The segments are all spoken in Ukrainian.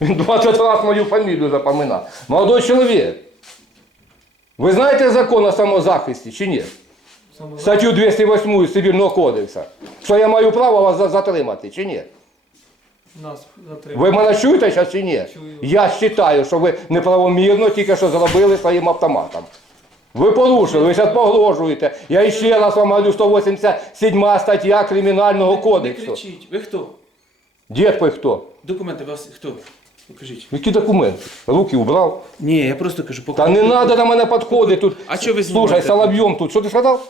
Він 20 раз мою фамілію запоминав. Молодой чоловік. Ви знаєте закон о самозахисті чи ні? Статтю 208 Цивільного кодексу. Що я маю право вас затримати чи ні? Нас. Ви мене чуєте зараз чи ні? Чую. Я вважаю, що ви неправомірно тільки що зробили своїм автоматом. Ви порушили, ви зараз погрожуєте. Я ще раз вам говорю 187 стаття Кримінального Не кодексу. кричіть. Ви хто? Дід ви хто? Документи вас хто? Покажіть. Які документи? Руки убрав? Ні, я просто кажу, Та покажіть. не треба на мене підходити тут. А що ви Слушай, Соловйом тут. Що ти сказав?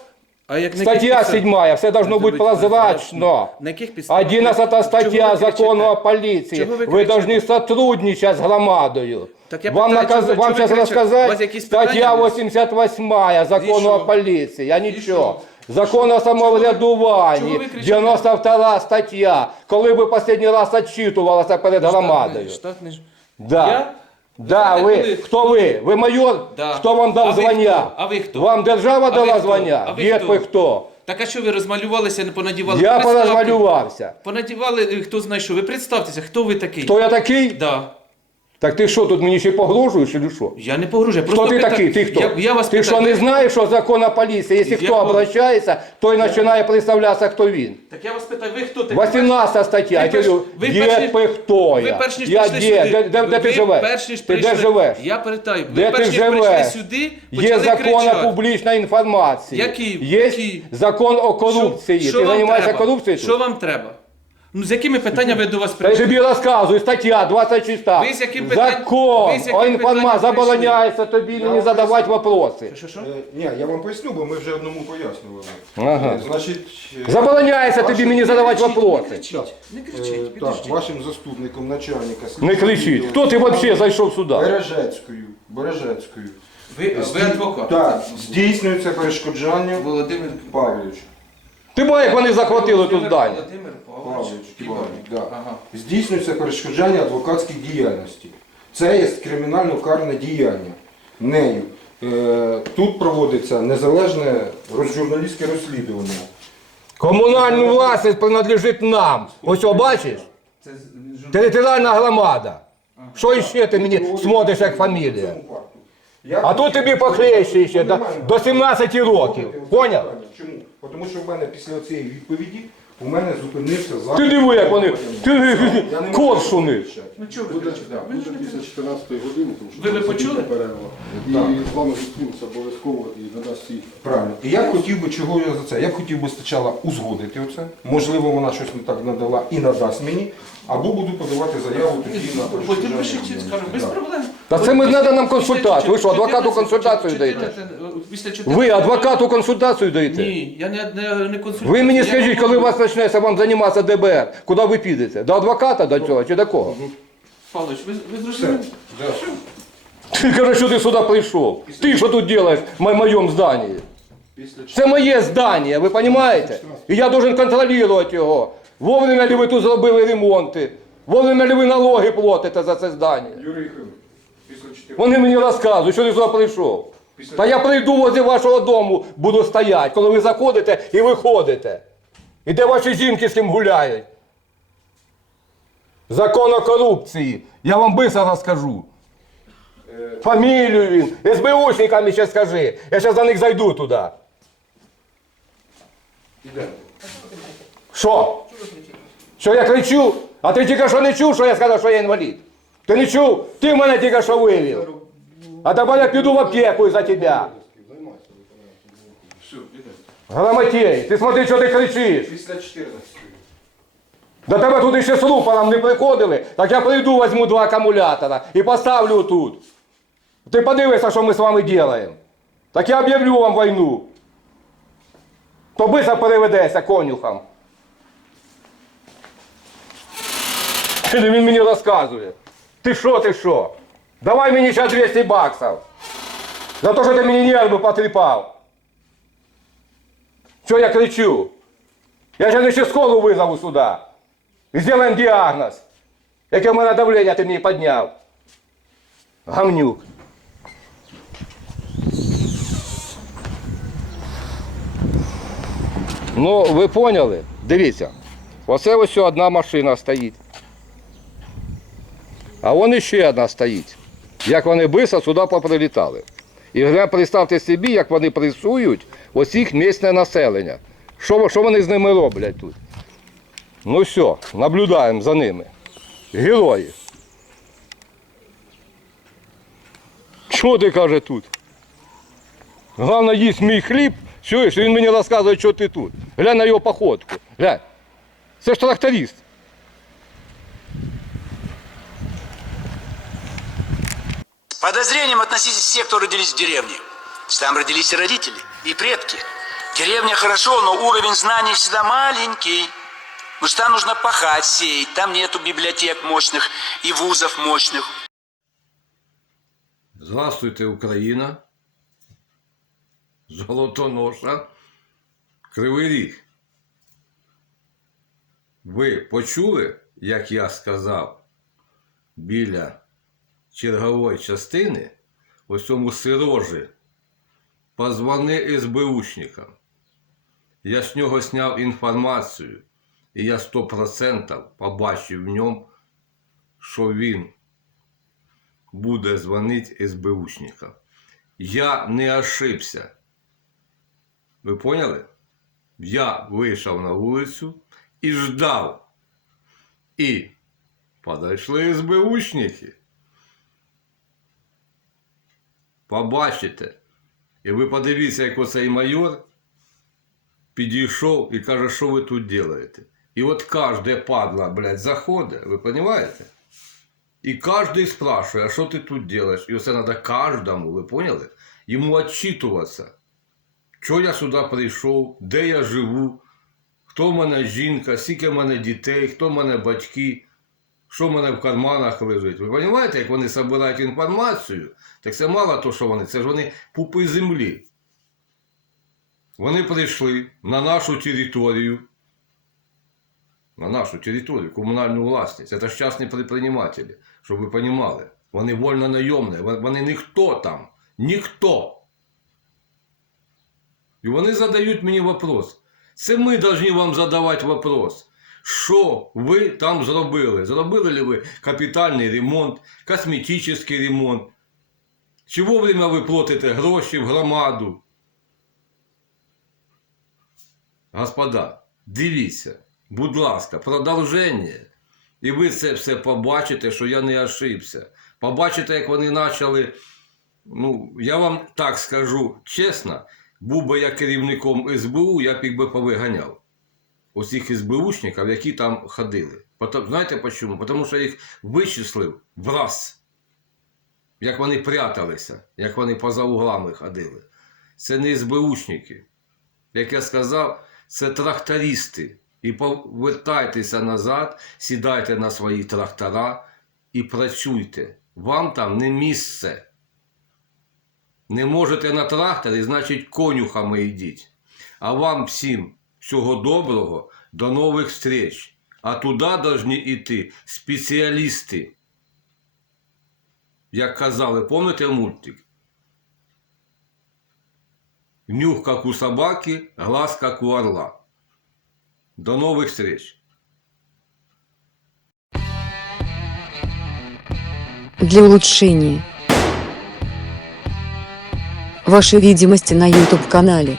А як на яких Стаття підставах? 7, все должно бути прозрачно. На яких підставах? 11 Чого стаття ви закону о кричите? поліції. Чого ви Ви кричите? повинні сотрудничати з громадою. Так я Вам, питаю, наказ... чого Вам чого ви зараз кричите? У вас розказати якісь питання стаття є? 88 закону що? о поліції. А нічого. Закон о самоврядуванні, ви кричите? 92 стаття. Коли ви останній раз відчитувалися перед громадою? Штатний ж. Да. Я? Да, Ви ви, коли? хто ви? Ви майор? Да. Хто вам дав А ви звання? хто? А ви хто? Вам держава А ви дала хто? звання? А ви хто? ви хто? Так а що ви розмалювалися, не понадівали? Я Представте. порозмалювався. Понадівали, е, хто знає що. Ви представтеся, хто ви такий? Хто я такий? Да. Так ти що, тут мені ще погрожуєш чи що? Я не погружаю. Хто ти пита- такий? Ти хто? Я, я вас ти питаю, що не знаєш, що закон о поліції? Якщо Я хто пог- обращається, той починає представлятися, хто він. Так я вас питаю, ви хто такий? 18 стаття, я Ви перш- ви є перш- хто Ви перш ніж Я прийшли де? сюди. Де, де, де ти живеш? перш ніж Ти де живеш? Я питаю, ви Де перш ти ніж прийшли сюди, Є закон о публічній інформації. Який? Є Який? закон о корупції. Що ти займаєшся корупцією? Що вам треба? Ну, з якими питаннями ви до вас Та я прийшли? тобі розказую, стаття 26. Ви з яким питань- Закон ви з яким о питанням забороняється тобі мені задавати вопроси. Що, що? Е, Ні, я вам поясню, бо ми вже одному пояснювали. Ага. Е, Значить, е, Забороняється тобі мені задавати Не вопроси. кричіть, не е, кричіть, так, підождіть. вашим заступником начальника Не кричіть. Хто ти взагалі зайшов сюди? Бережецькою. Бережецькою. Ви, ви адвокат. Так, здійснюється перешкоджання Володимир Павлович. Ти бачиш, як вони захватили тут здання. Володимир Павлович да. Ага. Здійснюється перешкоджання адвокатській діяльності. Це є кримінально карне діяння. Нею. Е, Тут проводиться незалежне роз- журналістське розслідування. Комунальну власність принадлежить нам. Ось о, бачиш? Це з- жур- Територіальна громада. Що іще ти мені смотриш як фамілія? Я А тут тобі похлеще ще до, до 17 років. Поняв? Тому що в мене після цієї відповіді у мене зупинився захід. Ти диви, як вони. Ти не коршуни. Ну чого ви Буде, кричите? да, Ви ж буде не після 14 години, тому що Ви- це почули? перерва. І Так. з вами зустрінуться обов'язково і надасть всі. Правильно. І я хотів би, чого я за це? Я хотів би спочатку узгодити оце. Можливо, вона щось не так надала і надасть мені, або буду подавати заяву тоді на Потім пишіть, скажу, без проблем. Та це ми треба нам консультацію. Ви що, адвокату консультацію даєте? 14 Ви адвокату консультацію даєте? Ні, я не, не, не консультую. Ви мені Я скажіть, коли у вас почнеться вам займатися ДБР, куди ви підете? До адвоката до цього чи до кого? Павлович, ви, ви зрозуміли? Ти кажеш, що ти сюди прийшов. Ти що тут робиш в мо- моєму зданні? Після Це моє здання, ви розумієте? І я должен контролювати його. Вовремя ли ви тут зробили ремонти? Вовремя ли ви налоги платите за це здання? Юрій 4 Вони мені розказують, що ти сюди прийшов. Та я прийду возле вашого дому, буду стояти, коли ви заходите і виходите. І де ваші жінки з ким гуляють? Закон о корупції. Я вам быстро розкажу. Фамілію він. СБУшникам ще скажи. Я зараз за них зайду туди. Що? Що я кричу? А ти тільки що не чув, що я сказав, що я інвалід? Ти не чув? Ти мене тільки що вивів. А тепер я піду в аптеку за тебе. Все, іде. Грамотей, ти смотри, що ти кричиш. Після 14 До тебе туди ще з рупором не приходили, так я прийду, візьму два акумулятора і поставлю тут. Ти подивися, що ми з вами робимо. Так я об'явлю вам війну. То бися переведеться конюхам. Чи він мені розказує? Ти що, ти що? Давай мені ще 200 баксів. За те, що ти мені нерви потріпав. Що я кричу? Я сейчас еще школу вызову сюда. И сделаем диагноз. Яке в мене давлення ти мені підняв. Гамнюк. Ну, ви поняли? Дивіться. Оце ось одна машина стоїть. А вон іще одна стоїть. Як вони бисо сюди поприлітали. І вже представте собі, як вони пресують усіх місцеве населення. Що, що вони з ними роблять тут? Ну все, наблюдаємо за ними. Герої. Що ти каже тут? Головне, їсть мій хліб, чуєш, він мені розказує, що ти тут. Глянь на його походку. Глянь. Це ж тракторист. Подозрением относитесь все, кто родились в деревне. Там родились и родители, и предки. Деревня хорошо, но уровень знаний всегда маленький. Потому что там нужно пахать, сеять, там нету библиотек мощных и вузов мощных. Здравствуйте, Україна. Золотоноша. Кривий Ріг. Ви почули, як я сказав, біля чергової частини, ось цьому сирожі, позвони СБУшникам. Я з нього зняв інформацію, і я 100% побачив в ньому, що він буде дзвонити СБУшникам. Я не ошибся. Ви поняли? Я вийшов на вулицю і ждав. І подійшли СБУшники. Побачите. І ви подивіться, як оцей майор підійшов і каже, що ви тут робите. І от кожне падла, блядь, заходить, ви розумієте? И каждый спрашивает, а что ты тут делаешь? И это надо каждому, вы поняли? Ему отчитываться. Що я сюди прийшов, де я живу, хто в мене жінка, скільки в мене дітей, хто в мене батьки, що в мене в карманах лежить. Ви розумієте, як вони збирають інформацію, так це мало того, що вони, це ж вони пупи землі. Вони прийшли на нашу територію, на нашу територію, комунальну власність. Це ж частні предприниматели, щоб ви розуміли. Вони вольно найомні, вони ніхто там, ніхто. І вони задають мені вопрос. Це ми повинні вам задавати вопрос. Що ви там зробили? Зробили ли ви капітальний ремонт, косметичний ремонт? Чи вовремя ви платите гроші в громаду? Господа, дивіться, будь ласка, продовження. І ви це все побачите, що я не ошибся. Побачите, як вони почали. Ну, я вам так скажу чесно, був би я керівником СБУ, я б їх би повиганяв. Усіх СБУшників, які там ходили. Знаєте чому? Тому що їх вичислив враз. Як вони пряталися, як вони поза углами ходили. Це не СБУшники. Як я сказав, це трактористи. І повертайтеся назад, сідайте на свої трактора і працюйте. Вам там не місце. Не можете на тракторі, значить, конюхами йдіть. А вам всім всього доброго, до нових встреч. А туди повинні йти спеціалісти. Як казали, пам'ятаєте мультик? Нюх, как у собаки, глаз, как у орла. До новых встреч! для улучшения вашей видимости на YouTube-канале.